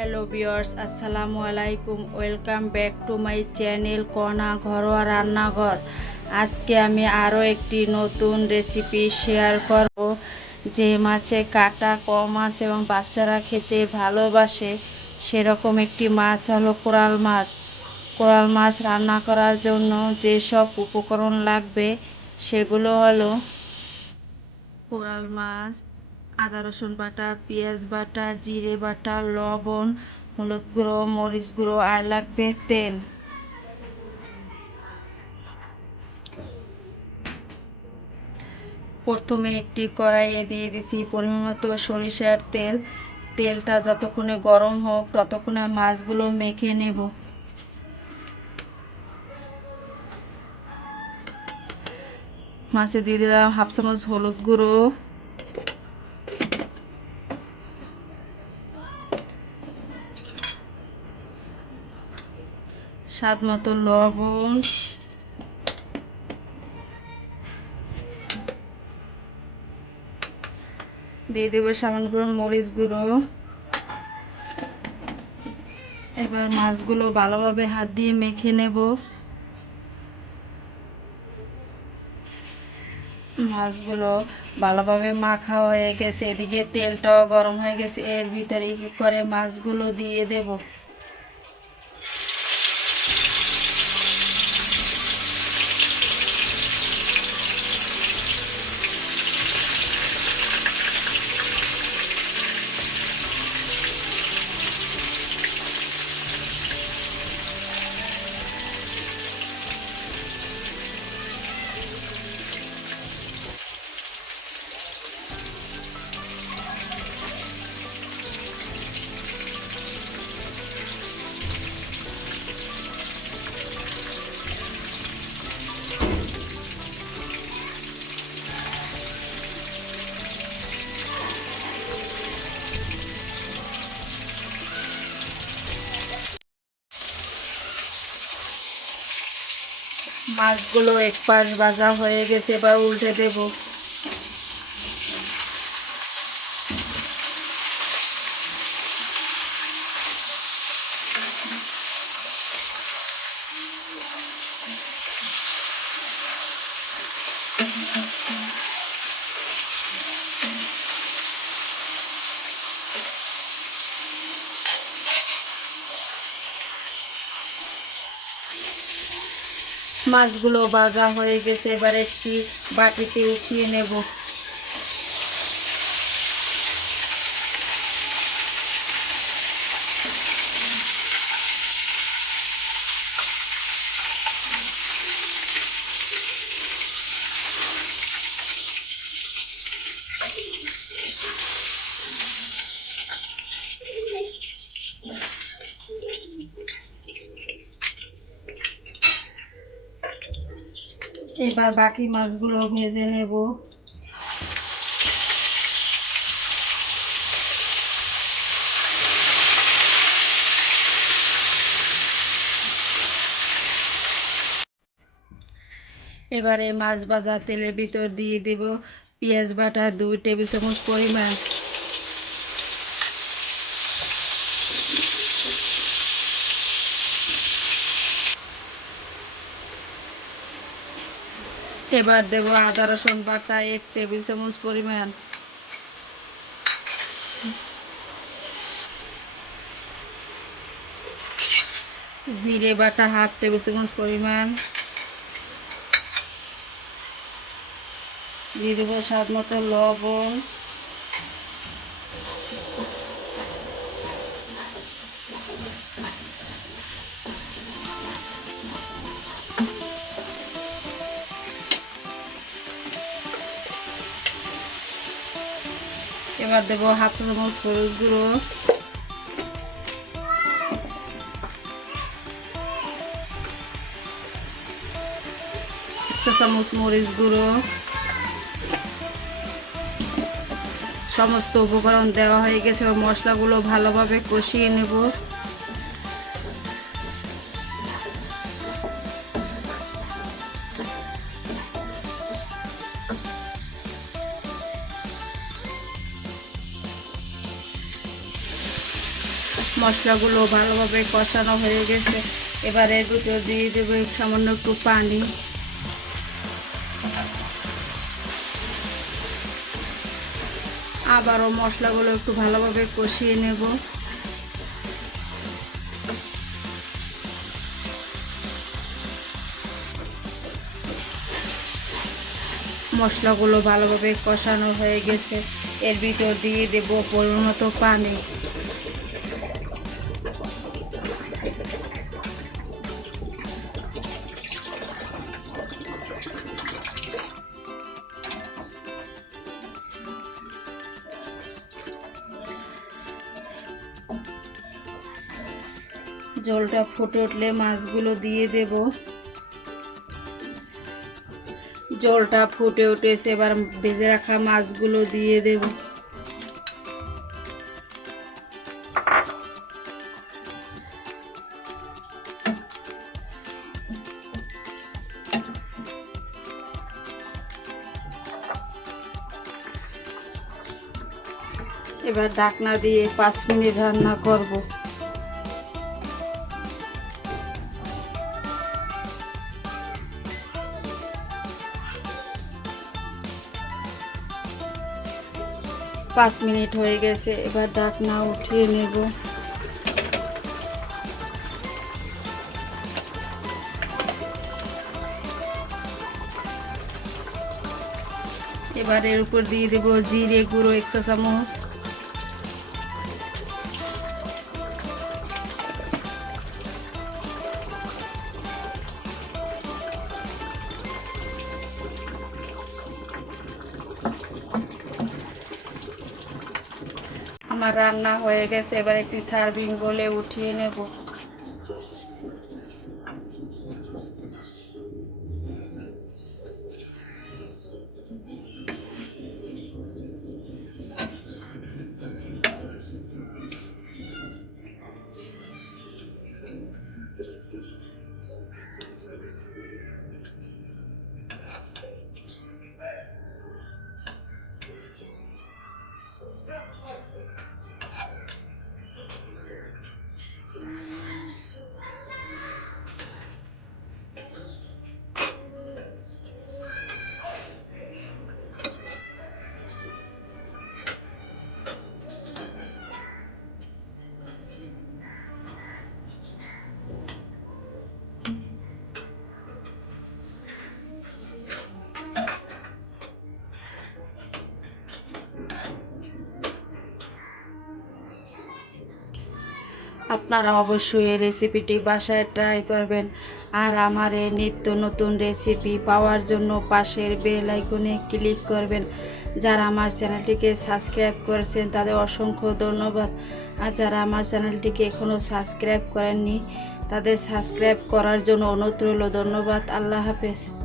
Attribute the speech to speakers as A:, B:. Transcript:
A: Hello বিয়ার্স আসসালামু আলাইকুম। Welcome back to my channel Kona ঘরোয়া রান্নাঘর। আজকে আমি আরও একটি নতুন রেসিপি শেয়ার করব, যে মাছে কাটা কম মাছ এবং বাচ্চারা খেতে ভালোবাসে, সেরকম একটি মাছ হলো কোরাল মাছ। কোরাল মাছ রান্না করার জন্য যেসব উপকরণ লাগবে, সেগুলো হলো কোরাল মাছ আদা, রসুন বাটা, পেঁয়াজ বাটা, জিরে বাটা, লবণ, হলুদ গুঁড়ো, মরিচ গুঁড়ো আর লাগবে তেল। প্রথমে একটি কড়াইয়ে দিয়ে দিছি পরিমাণ মতো সরিষার তেল। তেলটা যতক্ষণে গরম হোক, ততক্ষণে মাছগুলো মেখে নেব। মাছে দিয়ে দিলাম হাফ চামচ হলুদ গুঁড়ো। স্বাদ মতো লবণ। দিয়ে দেবো সামান্য মরিচ গুঁড়ো। এবার মাছগুলো ভালোভাবে হাত দিয়ে মেখে নেব। মাছগুলো ভালোভাবে মাখা হয়ে গেছে, এদিকে তেলটাও গরম হয়ে গেছে, এর ভিতরে করে মাছগুলো দিয়ে দেব। মাছগুলো এক পাশ হয়ে গেছে এবার উল্টে দেব। মাছগুলো ভাজা হয়ে গেছে এবার একটি বাটিতে উঠিয়ে নেব। এবার বাকি মাছগুলো ভেজে নেব। এবারে মাছ ভাজা তেলের ভিতর দিয়ে দেব পেঁয়াজ বাটা, দুই টেবিল চামচ পরিমাণ এবার দেব আদা, রসুন বাটা এক টেবিল চামচ পরিমাণ। জিরে, বাটা, হাফ টেবিল চামচ পরিমাণ। দিয়ে দেবো স্বাদ মতো লবণ। এবার দেবো চা চামচ হলুদ গুঁড়ো। চামচ মরিচ গুঁড়ো। সমস্ত উপকরণ দেওয়া হয়ে গেছে মশলাগুলো ভালোভাবে কষিয়ে নেব। মশলাগুলো ভালোভাবে কষানো হয়ে গেছে। এবার ভিতর দিয়ে দেবো সামান্য একটু পানি। আবারও মশলাগুলো একটু ভালোভাবে কষিয়ে নেব। মশলাগুলো ভালোভাবে কষানো হয়ে গেছে। এর ভিতর দিয়ে দেবো পরিমাণ মতো পানি। জলটা ফুটে উঠলে মাছগুলো দিয়ে দেব। জলটা ফুটে উঠেছে, এবার ভেজে রাখা মাছগুলো দিয়ে দেব। এবার ঢাকনা দিয়ে পাঁচ মিনিট রান্না করব। পাঁচ মিনিট হয়ে গেছে, এবার ঢাকনা উঠিয়ে নেব। এবার এর উপর দিয়ে দেব জিরে গুঁড়ো একশো চামচ। আমার রান্না হয়ে গেছে এবার একটি সার্ভিং বলে উঠিয়ে নেব। আপনারা অবশ্যই এই রেসিপিটি বাসায় ট্রাই করবেন। আর আমার এই নিত্য নতুন রেসিপি পাওয়ার জন্য পাশের বেল আইকনে ক্লিক করবেন। যারা আমার চ্যানেলটিকে সাবস্ক্রাইব করেছেন, তাদের অসংখ্য ধন্যবাদ। আর যারা আমার চ্যানেলটিকে এখনও সাবস্ক্রাইব করেননি, তাদের সাবস্ক্রাইব করার জন্য অনুরোধ রইল। ধন্যবাদ। আল্লাহ হাফেজ।